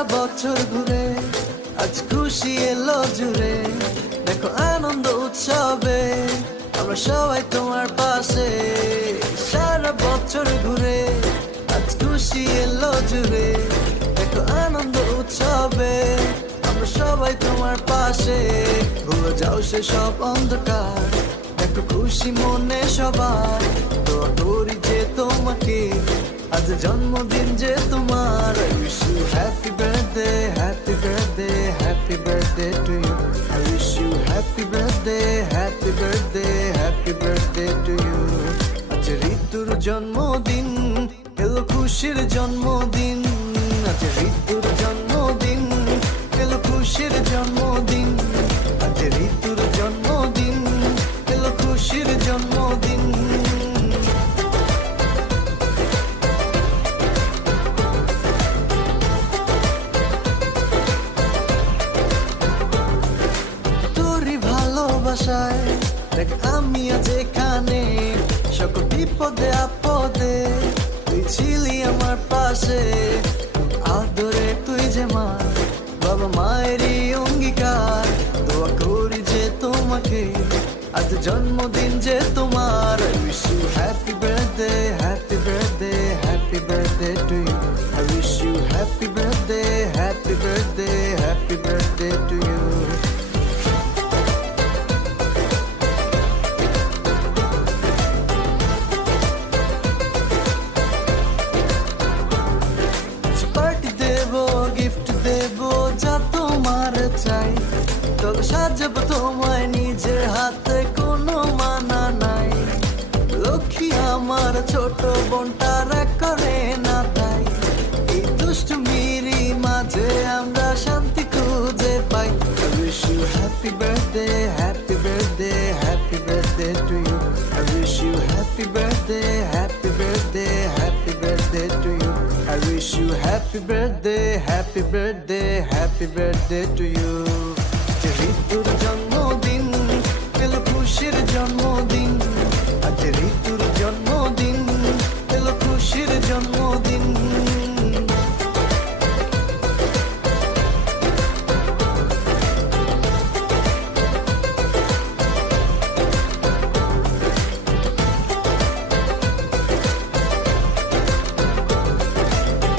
সারা বছর ঘুরে আজ খুশি এলো জুড়ে, দেখো আনন্দ উৎসবে আমরা সবাই তোমার পাশে। সারা বছর ঘুরে আজ খুশি এলো জুড়ে, দেখো আনন্দ উৎসবে আমরা সবাই তোমার পাশে। ভুলে যাও সে সব অন্ধকার, দেখো খুশি মনে সবার। দোয়া করি যে তোমাকে আজ জন্মদিন যে তোমার। I wish you happy birthday, happy birthday, happy birthday to you. I wish you happy birthday, happy birthday, happy birthday to you. আজ ঋতুর জন্মদিন এলো খুশির জন্মদিন, আজ ঋতুর জন্মদিন এলো খুশির জন্মদিন, আজ ঋতুর জন্মদিন এলো খুশির জন্মদিন। তোরই ভালোবাসায় দেখ আমি আজ এখানে, সকল বিপদে আপদে তুই ছিলি আমার পাশে। আদরে তুই যে মা, বাবা মায়েরই অঙ্গীকার। দোয়া করি যে তোমাকে আজ জন্মদিন যে তোমার। I wish you happy birthday, happy birthday, happy birthday to you. I wish you happy birthday, happy birthday, happy birthday to you. Party দেব, গিফট দেব যা তোমার চাই, তবে সাজাবো তোমায় নিজের হাতে, কোনো মানা নাই। লক্ষ্মী আমার ছোট বোনটা রাগ করে না তাই, এই দুষ্টুমিরই মাঝে আমরা শান্তি খুঁজে পাই। I wish you happy birthday, happy birthday, happy birthday to you. I wish you happy birthday, happy birthday, happy birthday to you. I wish you happy birthday, happy birthday, happy birthday to you. আজ ঋতুর জন্মদিন এলো খুশির জন্মদিন, আজ ঋতুর জন্মদিন এলো খুশির জন্মদিন।